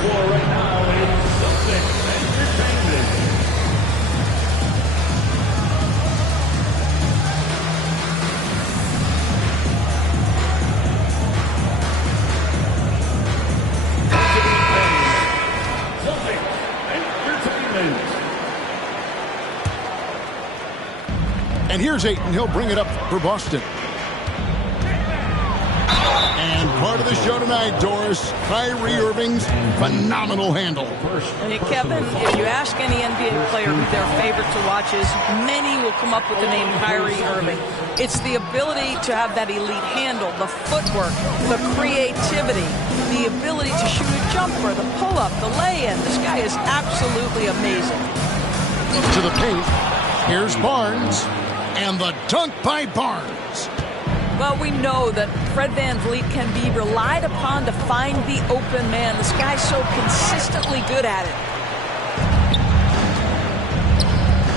floor right now is Celtics Entertainment. And here's Ayton. He'll bring it up for Boston. And part of the show tonight, Doris, Kyrie Irving's phenomenal handle. Hey, Kevin, if you ask any NBA player who their favorite to watch is, many will come up with the name Kyrie Irving. It's the ability to have that elite handle, the footwork, the creativity, the ability to shoot a jumper, the pull-up, the lay-in. This guy is absolutely amazing. To the paint. Here's Barnes. And the dunk by Barnes. Well, we know that Fred VanVleet can be relied upon to find the open man. This guy's so consistently good at it.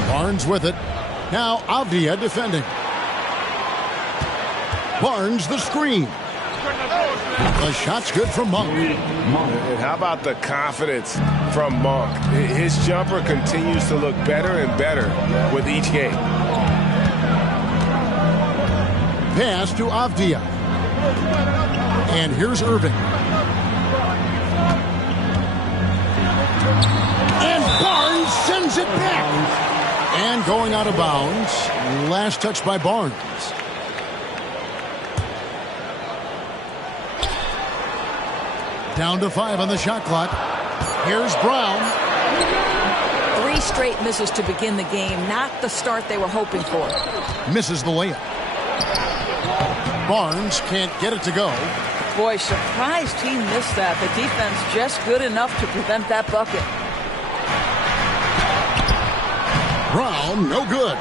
Barnes with it. Now Avdia defending. Barnes the screen. The shot's good from Monk. And how about the confidence from Monk? His jumper continues to look better and better with each game. Pass to Avdia. And here's Irving. And Barnes sends it back. And going out of bounds. Last touch by Barnes. Down to 5 on the shot clock. Here's Brown. 3 straight misses to begin the game. Not the start they were hoping for. Misses the layup. Barnes can't get it to go. Boy, surprised he missed that. The defense just good enough to prevent that bucket. Brown, no good.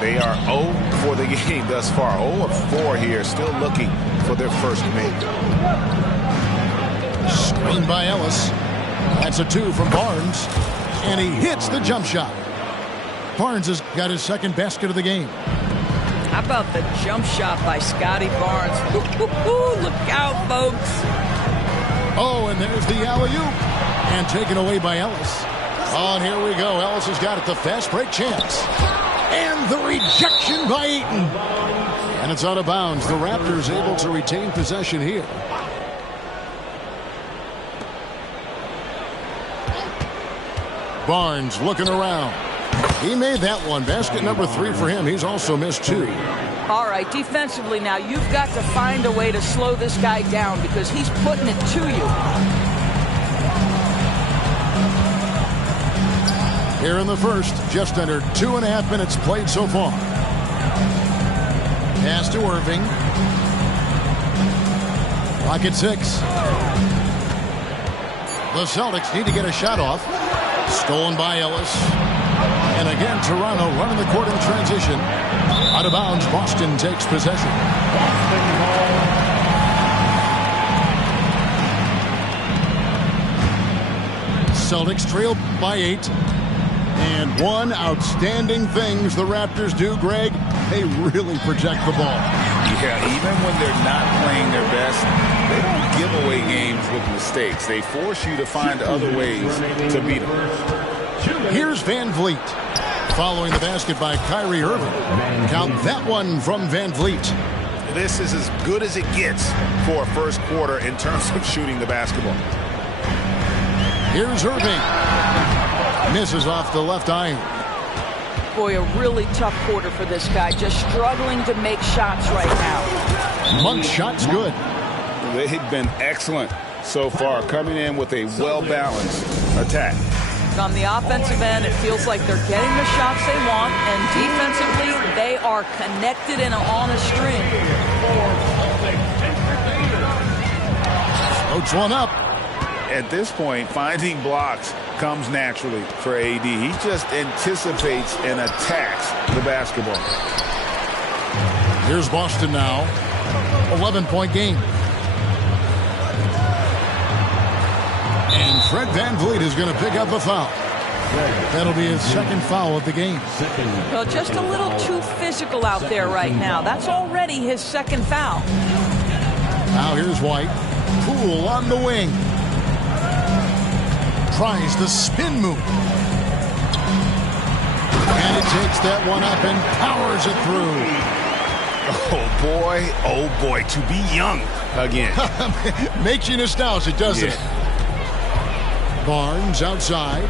They are 0 for the game thus far. 0 of 4 here, still looking for their first make. Screen by Ellis. That's a 2 from Barnes. And he hits the jump shot. Barnes has got his second basket of the game. How about the jump shot by Scotty Barnes? Look out, folks. Oh, and there's the alley-oop. And taken away by Ellis. Oh, and here we go. Ellis has got it. The fast break chance. And the rejection by Ayton. And it's out of bounds. The Raptors able to retain possession here. Barnes looking around. He made that one. Basket number 3 for him. He's also missed 2. All right, defensively now, you've got to find a way to slow this guy down because he's putting it to you. Here in the first, just under 2.5 minutes played so far. Pass to Irving. Clock at 6. The Celtics need to get a shot off. Stolen by Ellis. And again, Toronto running the court in transition. Out of bounds, Boston takes possession. Celtics trail by 8. And one outstanding things the Raptors do, Greg, they really project the ball. Yeah, even when they're not playing their best, they don't give away games with mistakes. They force you to find other ways to beat them. Here's VanVleet. Following the basket by Kyrie Irving. Count that one from VanVleet. This is as good as it gets for a first quarter in terms of shooting the basketball. Here's Irving. Misses off the left iron. Boy, a really tough quarter for this guy. Just struggling to make shots right now. Monk's shot's good. They've been excellent so far, coming in with a well-balanced attack. On the offensive end, it feels like they're getting the shots they want, and defensively, they are connected and on a string. Floats one up. At this point, finding blocks comes naturally for AD. He just anticipates and attacks the basketball. Here's Boston now. 11-point game. And Fred VanVleet is going to pick up a foul. That'll be his second foul of the game. Well, just a little too physical out there right now. That's already his second foul. Now here's White. Poole on the wing. tries the spin move. And he takes that one up and powers it through. Oh boy, to be young again. Makes you nostalgic, doesn't it? Barnes outside.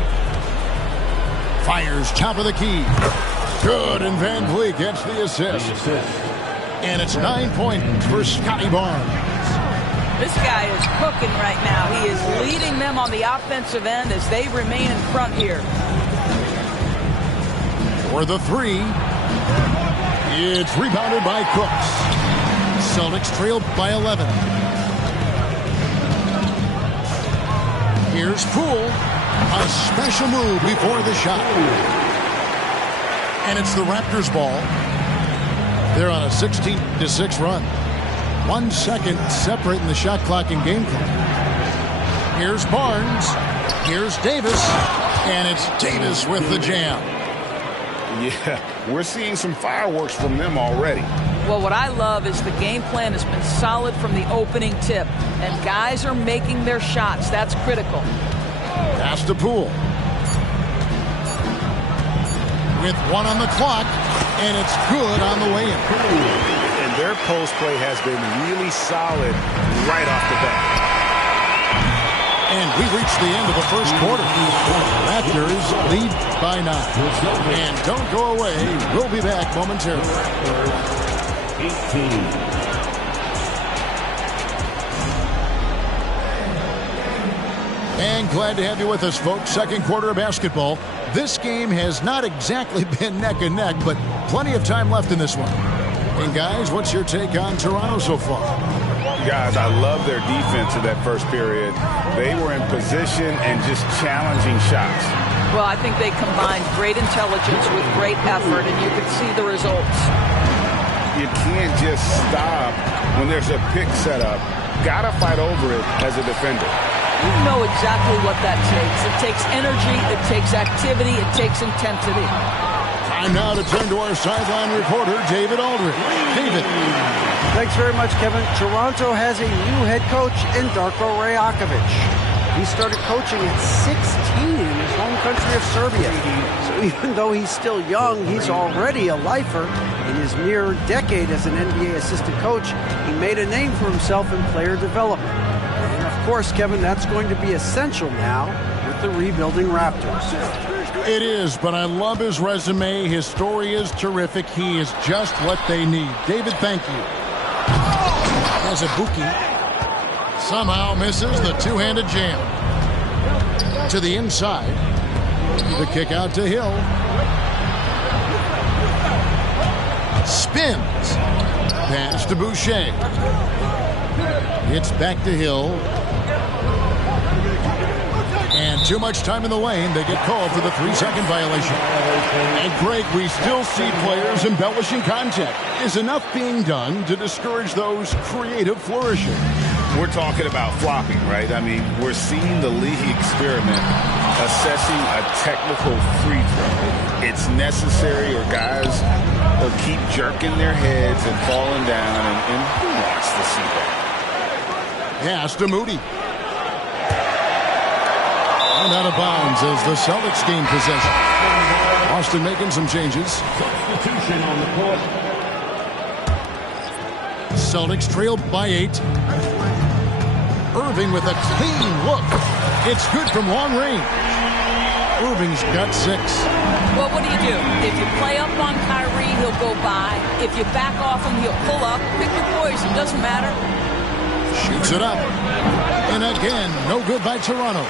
Fires top of the key. Good, and Van Vliet gets the assist. And it's 9 points for Scotty Barnes. This guy is cooking right now. He is leading them on the offensive end as they remain in front here. For the three, it's rebounded by Cooks. Celtics trail by 11. Here's Poole. A special move before the shot. And it's the Raptors ball. They're on a 16-6 run. 1 second separating the shot clock and game clock. Here's Barnes. Here's Davis. And it's Davis with the jam. Yeah, we're seeing some fireworks from them already. Well, what I love is the game plan has been solid from the opening tip. And guys are making their shots. That's critical. Pass to Poole. With 1 on the clock. And it's good on the way in. And their post play has been really solid right off the bat. And we reached the end of the first quarter. Raptors lead by 9. And don't go away. We'll be back momentarily. 18. And glad to have you with us, folks. Second quarter of basketball. This game has not exactly been neck and neck, but plenty of time left in this one. And guys, what's your take on Toronto so far? Guys, I love their defense in that first period. They were in position and just challenging shots. Well, I think they combined great intelligence with great effort, and you could see the results. You can't just stop when there's a pick set up. Gotta fight over it as a defender. You know exactly what that takes. It takes energy, it takes activity, it takes intensity. Time now to turn to our sideline reporter, David Aldridge. David. Thanks very much, Kevin. Toronto has a new head coach in Darko Rajakovic. He started coaching at 16 in his home country of Serbia. So even though he's still young, he's already a lifer. In his mere decade as an NBA assistant coach, he made a name for himself in player development. And of course, Kevin, that's going to be essential now with the rebuilding Raptors. It is, but I love his resume. His story is terrific. He is just what they need. David, thank you. As Ibuki somehow misses the two-handed jam. To the inside. The kick out to Hill. Spins. Pass to Boucher. It's back to Hill. And too much time in the lane. They get called for the 3-second violation. And Greg, we still see players embellishing contact. Is enough being done to discourage those creative flourishing? We're talking about flopping, right? I mean, we're seeing the league experiment assessing a technical free throw. It's necessary or guys will keep jerking their heads and falling down, and who wants to see that? Pass to Moody. And out of bounds as the Celtics gain possession. Austin making some changes. Substitution on the court. Celtics trail by 8. Irving with a clean look. It's good from long range. Irving's got 6. Well, what do? If you play up on Kyrie, he'll go by. If you back off him, he'll pull up. Pick your poison, doesn't matter. Shoots it up. And again, no good by Toronto.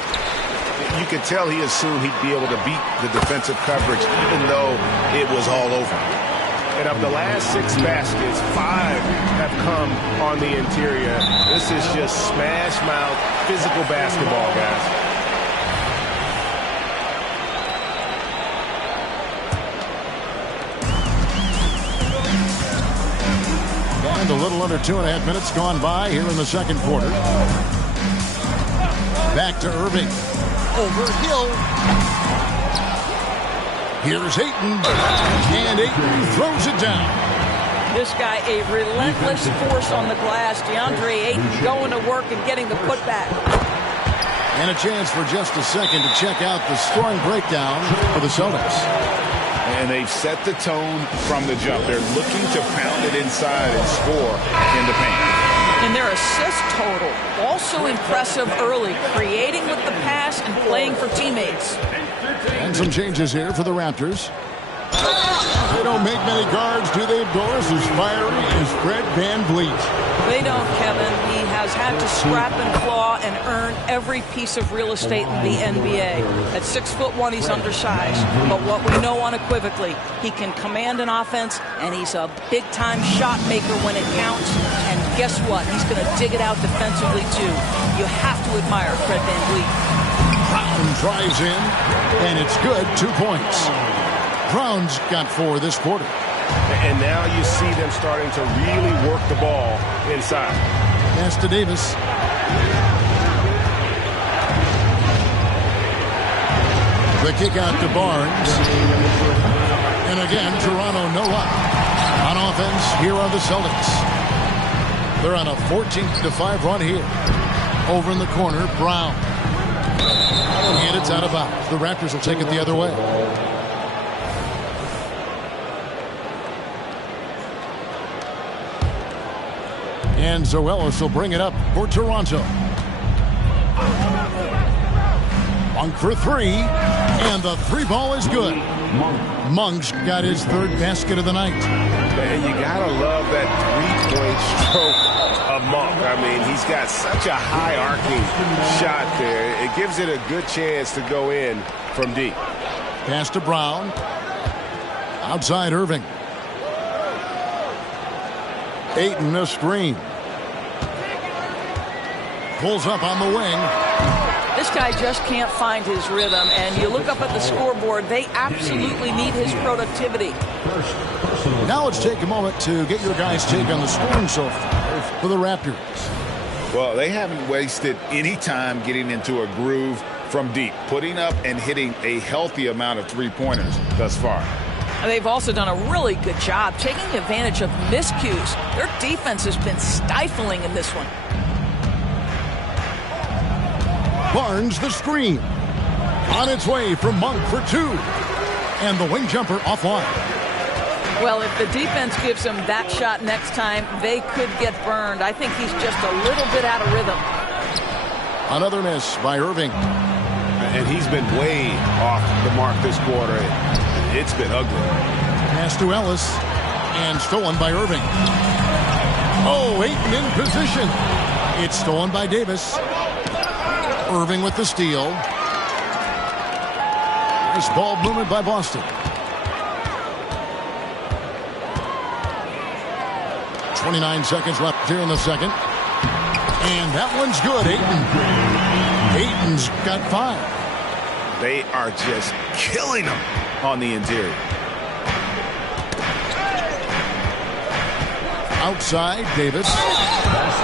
You could tell he assumed he'd be able to beat the defensive coverage, even though it was all over. And of the last 6 baskets, 5 have come on the interior. This is just smash mouth, physical basketball, guys. And a little under 2.5 minutes gone by here in the second quarter. Back to Irving. Over Hill. Here's Ayton. And Ayton throws it down. This guy, a relentless force on the glass. DeAndre Ayton going to work and getting the putback. And a chance for just a second to check out the scoring breakdown for the Celtics. And they've set the tone from the jump. They're looking to pound it inside and score in the paint. And their assist total, also impressive early, creating with the pass and playing for teammates. And some changes here for the Raptors. They don't make many guards, do they, Doris? As fiery as Fred VanVleet. They don't, Kevin. He has had to scrap and claw and earn every piece of real estate in the NBA. At 6'1", he's undersized. But what we know unequivocally, he can command an offense, and he's a big-time shot maker when it counts. And guess what? He's going to dig it out defensively, too. You have to admire Fred VanVleet. Brown drives in, and it's good. 2 points. Brown's got 4 this quarter. And now you see them starting to really work the ball inside. Pass to Davis. The kick out to Barnes. And again, Toronto no luck. On offense, here are the Celtics. They're on a 14-5 run here. Over in the corner, Brown. And it's out of bounds. The Raptors will take it the other way. And Zoelis will bring it up for Toronto. Monk for 3. And the 3 ball is good. Monk's got his 3rd basket of the night. And you gotta love that 3-point stroke of Monk. I mean, he's got such a high arcing shot there. It gives it a good chance to go in from deep. Pass to Brown. Outside Irving. Ayton a screen. Pulls up on the wing. This guy just can't find his rhythm, and you look up at the scoreboard, they absolutely need his productivity. Now let's take a moment to get your guys' take on the scoring so far for the Raptors. Well, they haven't wasted any time getting into a groove from deep, putting up and hitting a healthy amount of 3-pointers thus far. And they've also done a really good job taking advantage of miscues. Their defense has been stifling in this one. Barnes the screen. On its way from Monk for 2. And the wing jumper offline. Well, if the defense gives him that shot next time, they could get burned. I think he's just a little bit out of rhythm. Another miss by Irving. And he's been way off the mark this quarter. It's been ugly. Pass to Ellis. And stolen by Irving. Oh, Ayton in position. It's stolen by Davis. Irving with the steal. Nice ball movement by Boston. 29 seconds left here in the second. And that one's good, Ayton. Ayton's got 5. They are just killing them on the interior. Outside, Davis.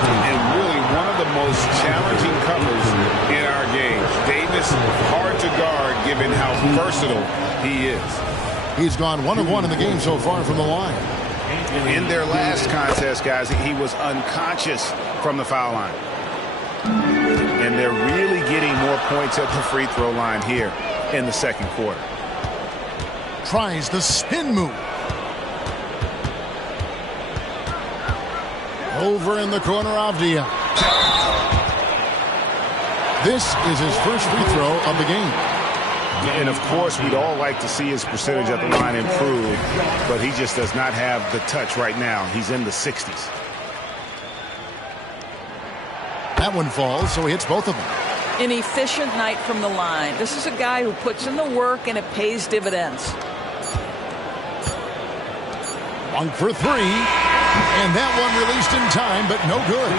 And really one of the most challenging covers in our game. Davis, hard to guard given how versatile he is. He's gone 1 of 1 in the game so far from the line. In their last contest, guys, he was unconscious from the foul line. And they're really getting more points at the free throw line here in the second quarter. Tries the spin move. Over in the corner, Avdia. This is his first free throw of the game. And, of course, we'd all like to see his percentage at the line improve, but he just does not have the touch right now. He's in the 60s. That one falls, so he hits both of them. An efficient night from the line. This is a guy who puts in the work, and it pays dividends. One for 3. And that one released in time, but no good.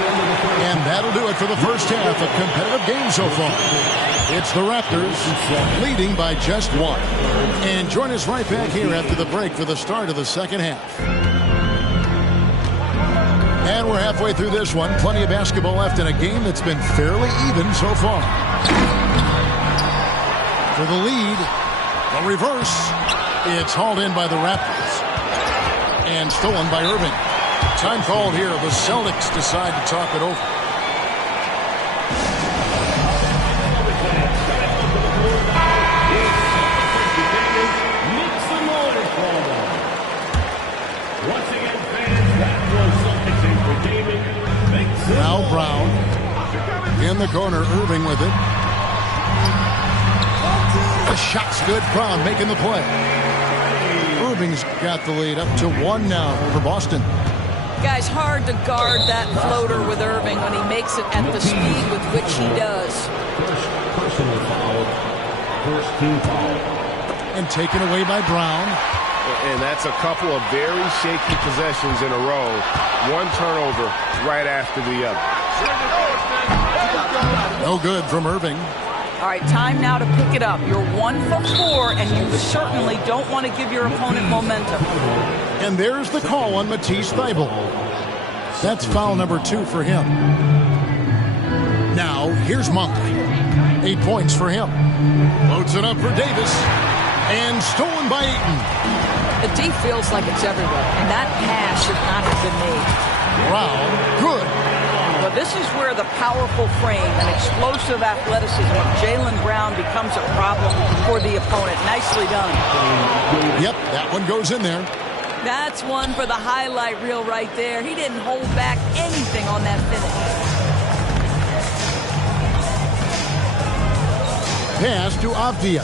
And that'll do it for the first half. A competitive game so far. It's the Raptors leading by just 1. And join us right back here after the break for the start of the second half. And we're halfway through this one. Plenty of basketball left in a game that's been fairly even so far. For the lead, the reverse. It's hauled in by the Raptors. And stolen by Irving. Time called here. The Celtics decide to talk it over. Now Brown. In the corner, Irving with it. The shot's good. Brown making the play. Irving's got the lead up to 1 now for Boston. Guys, hard to guard that floater with Irving when he makes it at the speed with which he does. First personal foul. First team foul. And taken away by Brown. And that's a couple of very shaky possessions in a row. One turnover right after the other. No good from Irving. All right, time now to pick it up. You're 1 for 4, and you certainly don't want to give your opponent momentum. And there's the call on Matisse Thybulle. That's foul number 2 for him. Now, here's Monk. 8 points for him. Loads it up for Davis. And stolen by Ayton. The D feels like it's everywhere, and that pass should not have been made. Brown, good. But this is where the powerful frame and explosive athleticism of Jaylen Brown becomes a problem for the opponent. Nicely done. Yep, that one goes in there. That's one for the highlight reel right there. He didn't hold back anything on that finish. Pass to Avdia.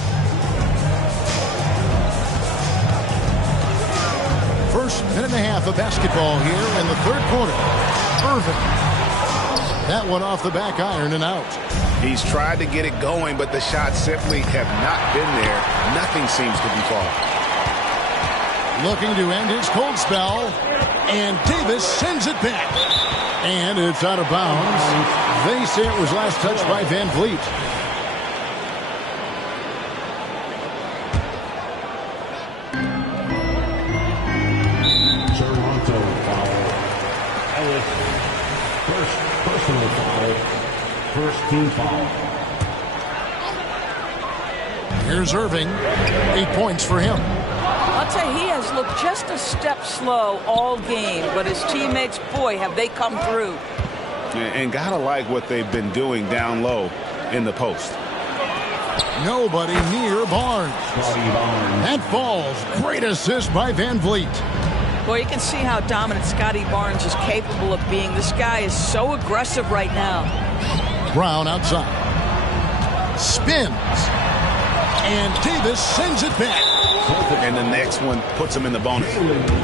First minute and a half of basketball here in the third quarter. Irving. That one off the back iron and out. He's tried to get it going, but the shots simply have not been there. Nothing seems to be falling. Looking to end his cold spell. And Davis sends it back. And it's out of bounds. They say it was last touched by Van Vliet. Toronto foul. Ellis. First personal foul. First team foul. Here's Irving. 8 points for him. I'll tell you, he has looked just a step slow all game, but his teammates, boy, have they come through. And gotta like what they've been doing down low in the post. Nobody near Barnes. That falls. Great assist by Van Vliet. Boy, you can see how dominant Scotty Barnes is capable of being. This guy is so aggressive right now. Brown outside. Spins. And Davis sends it back. And the next one puts him in the bonus.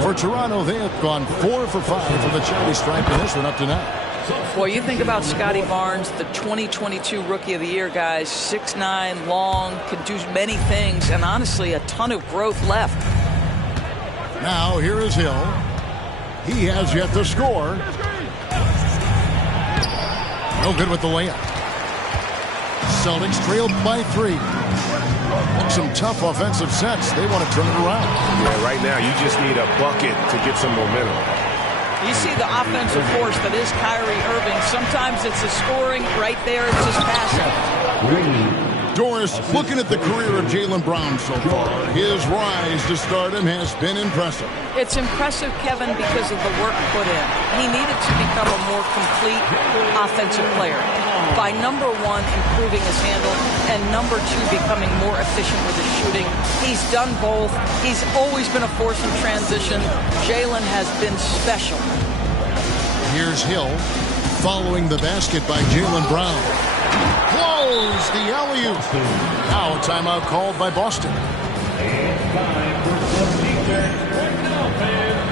For Toronto, they have gone 4 for 5 from the charity stripe in this one up to now. Boy, you think about Scotty Barnes, the 2022 Rookie of the Year, guys. 6'9", long, can do many things, and honestly, a ton of growth left. Now, here is Hill. He has yet to score. No good with the layup. Celtics trailed by 3. Some tough offensive sets. They want to turn it around. Yeah, right now, you just need a bucket to get some momentum. You see the offensive force that is Kyrie Irving. Sometimes it's the scoring. Right there, it's just passing. Doris, looking at the career of Jaylen Brown so far, his rise to stardom has been impressive. It's impressive, Kevin, because of the work put in. He needed to become a more complete offensive player. By number 1, improving his handle, and number 2, becoming more efficient with his shooting. He's done both. He's always been a force in transition. Jaylen has been special. Here's Hill following the basket by Jaylen Brown. Close the alley-oop. Now a timeout called by Boston. And time for some defense. Right now, fans.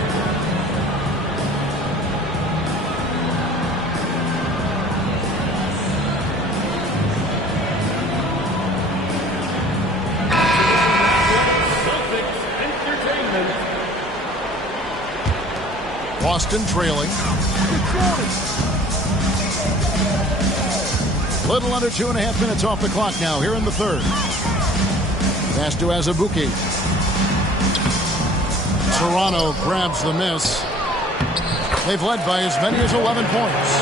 Boston trailing. Little under 2.5 minutes off the clock now here in the third. Pass to Azubuike. Toronto grabs the miss. They've led by as many as 11 points.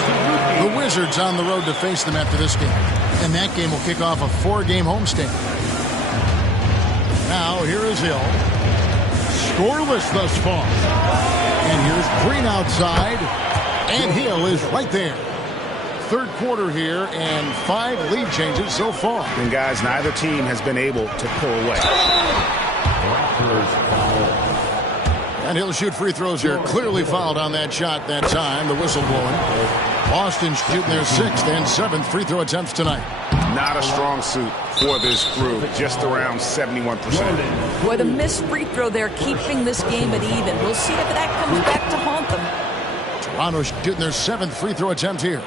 The Wizards on the road to face them after this game. And that game will kick off a 4-game homestand. Now here is Hill. Scoreless thus far. And here's Green outside. And Hill is right there. Third quarter here and 5 lead changes so far. And guys, neither team has been able to pull away. Raptors foul. And he'll shoot free throws here. Clearly fouled on that shot that time. The whistle blowing. Boston shooting their 6th and 7th free throw attempts tonight. Not a strong suit for this group. Just around 71%. Boy, the missed free throw there keeping this game at even. We'll see if that comes back to haunt them. Toronto shooting their 7th free throw attempt here.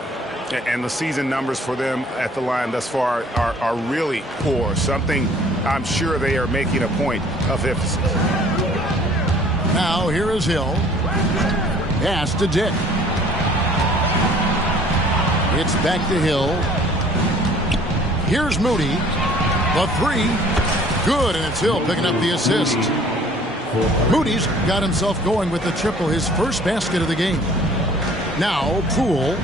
And the season numbers for them at the line thus far are really poor. Something I'm sure they are making a point of emphasis. Now here is Hill. Pass to Dick. It's back to Hill. Here's Moody. The 3. Good, and it's Hill picking up the assist. Moody's got himself going with the triple, his first basket of the game. Now Poole.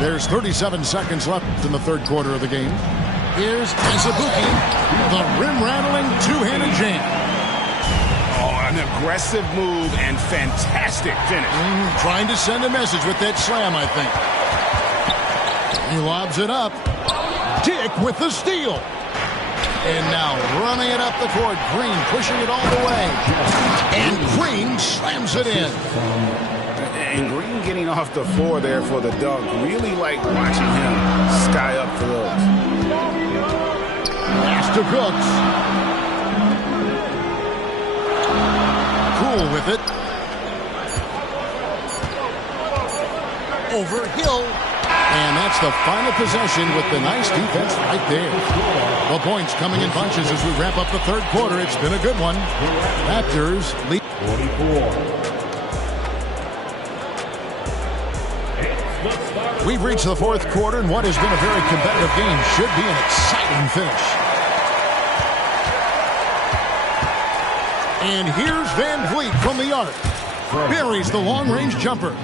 There's 37 seconds left in the third quarter of the game. Here's Azubuike, the rim-rattling two-handed jam. Oh, an aggressive move and fantastic finish. Trying to send a message with that slam, I think. He lobs it up. Dick with the steal. And now running it up the court. Green pushing it all the way. And Green slams it in. And Green getting off the floor there for the dunk. Really like watching him sky up for those. Pass to Cooks. Cool with it. Over Hill. And that's the final possession with the nice defense right there. The points coming in bunches as we wrap up the third quarter. It's been a good one. Raptors lead 44. We've reached the fourth quarter, and what has been a very competitive game should be an exciting finish. And here's Van Vliet from the arc. Buries the long-range jumper.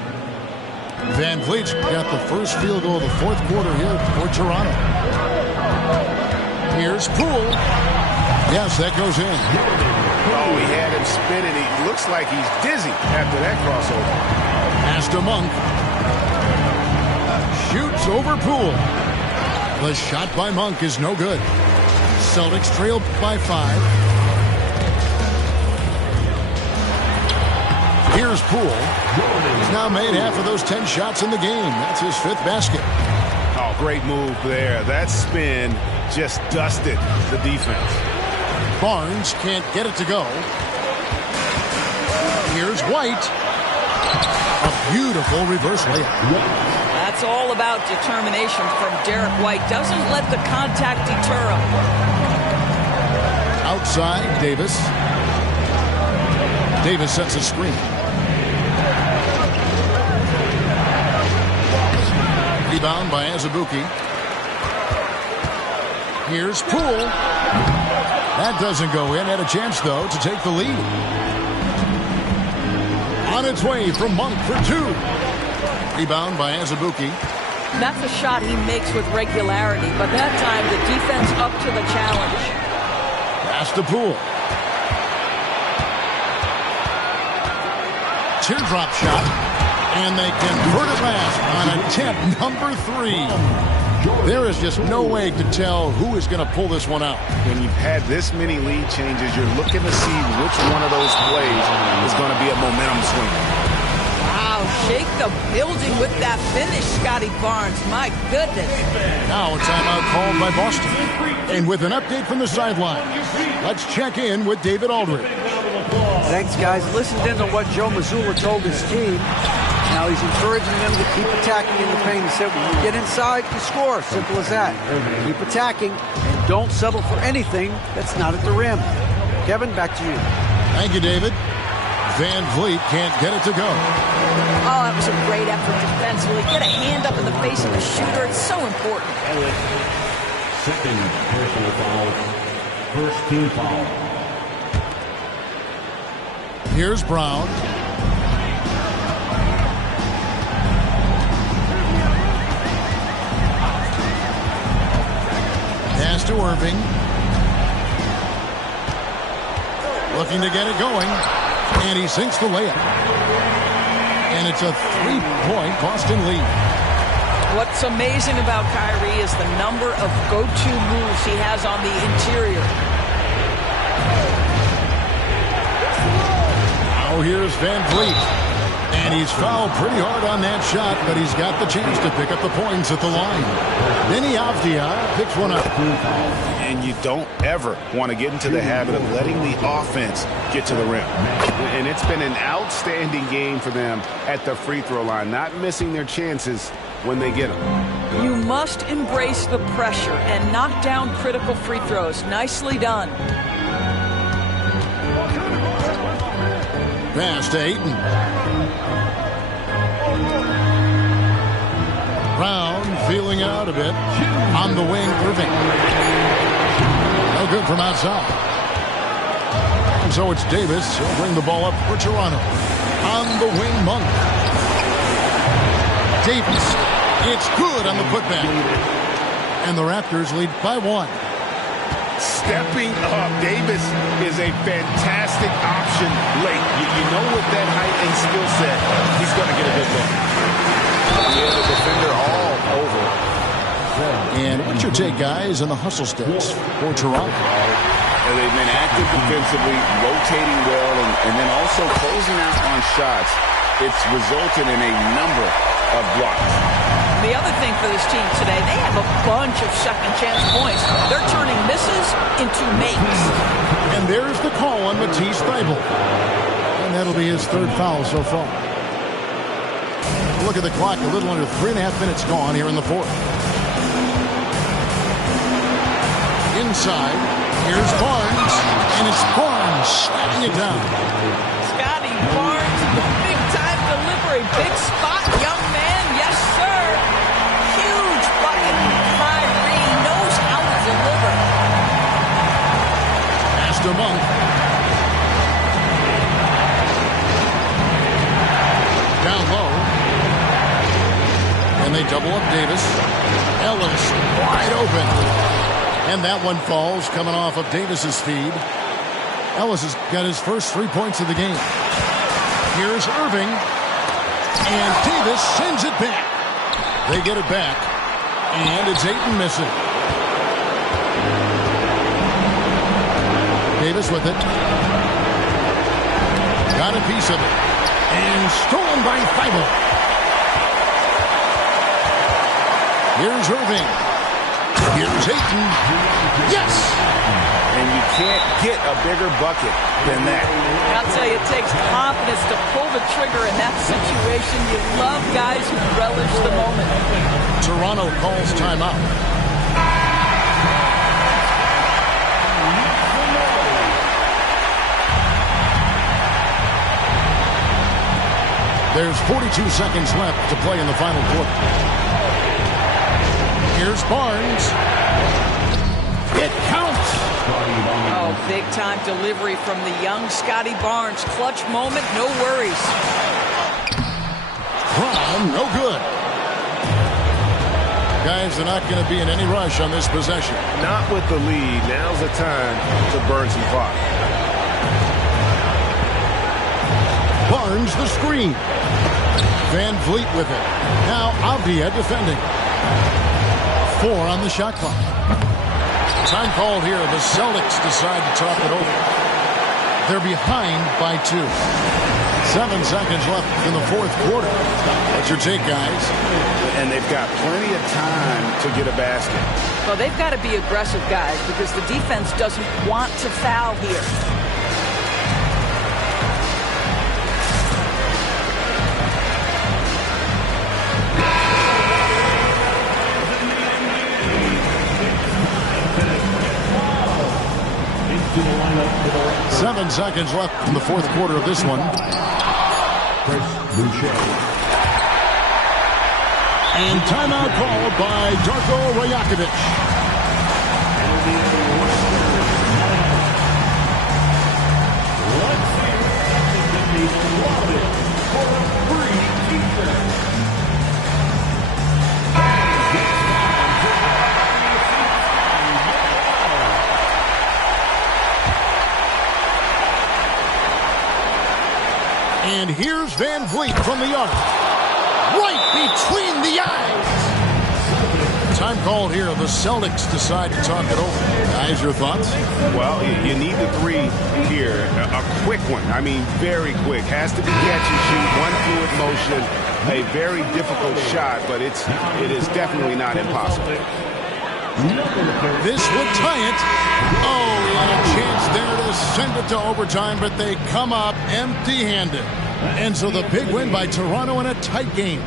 Van Vliet's got the first field goal of the fourth quarter here for Toronto. Here's Poole. Yes, that goes in. Oh, he had him spinning. He looks like he's dizzy after that crossover. Pass to Monk. Shoots over Poole. The shot by Monk is no good. Celtics trail by 5. Here's Poole. He's now made half of those 10 shots in the game. That's his 5th basket. Oh, great move there. That spin just dusted the defense. Barnes can't get it to go. Here's White. A beautiful reverse layup. That's all about determination from Derek White. Doesn't let the contact deter him. Outside, Davis. Davis sets a screen. Rebound by Azubuike. Here's Poole. That doesn't go in. Had a chance, though, to take the lead. On its way from Monk for 2. Rebound by Azubuike. That's a shot he makes with regularity, but that time the defense up to the challenge. Pass to Poole. Teardrop shot. And they convert it last on attempt number 3. There is just no way to tell who is going to pull this one out. When you've had this many lead changes, you're looking to see which one of those plays is going to be a momentum swing. Wow, shake the building with that finish, Scotty Barnes. My goodness. Now a timeout called by Boston. And with an update from the sideline, let's check in with David Aldridge. Thanks, guys. Listened into what Joe Mazzulla told his team. Now he's encouraging them to keep attacking in the paint. He said, when you get inside, you score. Simple as that. Keep attacking and don't settle for anything that's not at the rim. Kevin, back to you. Thank you, David. Van Vliet can't get it to go. Oh, that was a great effort defensively. Get a hand up in the face of the shooter. It's so important. Second personal foul. First team foul. Here's Brown. Pass to Irving. Looking to get it going. And he sinks the layup. And it's a 3-point Boston lead. What's amazing about Kyrie is the number of go-to moves he has on the interior. Now here's Van Vliet. And he's fouled pretty hard on that shot, but he's got the chance to pick up the points at the line. Benny Avdia picks one up. And you don't ever want to get into the habit of letting the offense get to the rim. And it's been an outstanding game for them at the free throw line, not missing their chances when they get them. You must embrace the pressure and knock down critical free throws. Nicely done. Pass to Ayton. Brown feeling out a bit. On the wing, Irving. No good from outside. And so it's Davis. He'll bring the ball up for Toronto. On the wing, Monk. Davis. It's good on the putback. And the Raptors lead by 1. Stepping up, Davis is a fantastic option late. You know with that height and skill set, he's going to get a good look. Yeah, the defender all over. And what's your take, guys, on the hustle steps for Toronto? They've been active defensively, rotating well, and then also closing out on shots. It's resulted in a number of blocks. The other thing for this team today, they have a bunch of second chance points. They're turning misses into makes. And there's the call on Matisse Thybulle. And that'll be his 3rd foul so far. Look at the clock, a little under 3.5 minutes gone here in the 4th. Inside, here's Barnes, and it's Barnes slamming it down. Scotty Barnes, the big-time delivery, big spot, young man, yes, sir. Huge bucket. Kyrie knows how to deliver. Pass to Monk. Down low. And they double up Davis. Ellis wide open. And that one falls coming off of Davis's feed. Ellis has got his first 3 points of the game. Here's Irving. And Davis sends it back. They get it back. And it's Ayton missing. Davis with it. Got a piece of it. And stolen by Thybulle. Here's Irving. Here's Ayton. Yes! And you can't get a bigger bucket than that. I'll tell you, it takes confidence to pull the trigger in that situation. You love guys who relish the moment. Toronto calls timeout. There's 42 seconds left to play in the final quarter. Here's Barnes. It counts. Oh, big-time delivery from the young Scotty Barnes. Clutch moment, no worries. Brown, no good. Guys, they're not going to be in any rush on this possession. Not with the lead. Now's the time to burn some clock. Barnes the screen. Van Vliet with it. Now Avdia defending. 4 on the shot clock. Time called here. The Celtics decide to talk it over. They're behind by 2. 7 seconds left in the 4th quarter. What's your take, guys? And they've got plenty of time to get a basket. Well, they've got to be aggressive, guys, because the defense doesn't want to foul here. Into the lineup for the Raptors. 7 seconds left in the 4th quarter of this one. Chris Boucher. And timeout called by Darko Rajakovic. Let's hear the Robin for a free t-shirt. And here's Van Vliet from the arc. Right between the eyes. Time called here. The Celtics decide to talk it over. Guys, your thoughts? Well, you need the three here. A quick one. I mean, very quick. Has to be catch and shoot. One fluid motion. A very difficult shot, but it is definitely not impossible. This would tie it. Oh, he had a chance there to send it to overtime, but they come up empty-handed. And so the big win by Toronto in a tight game.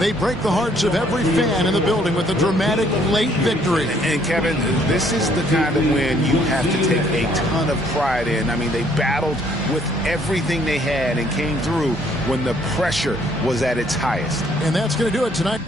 They break the hearts of every fan in the building with a dramatic late victory. And Kevin, this is the kind of win you have to take a ton of pride in. I mean, they battled with everything they had and came through when the pressure was at its highest. And that's going to do it tonight.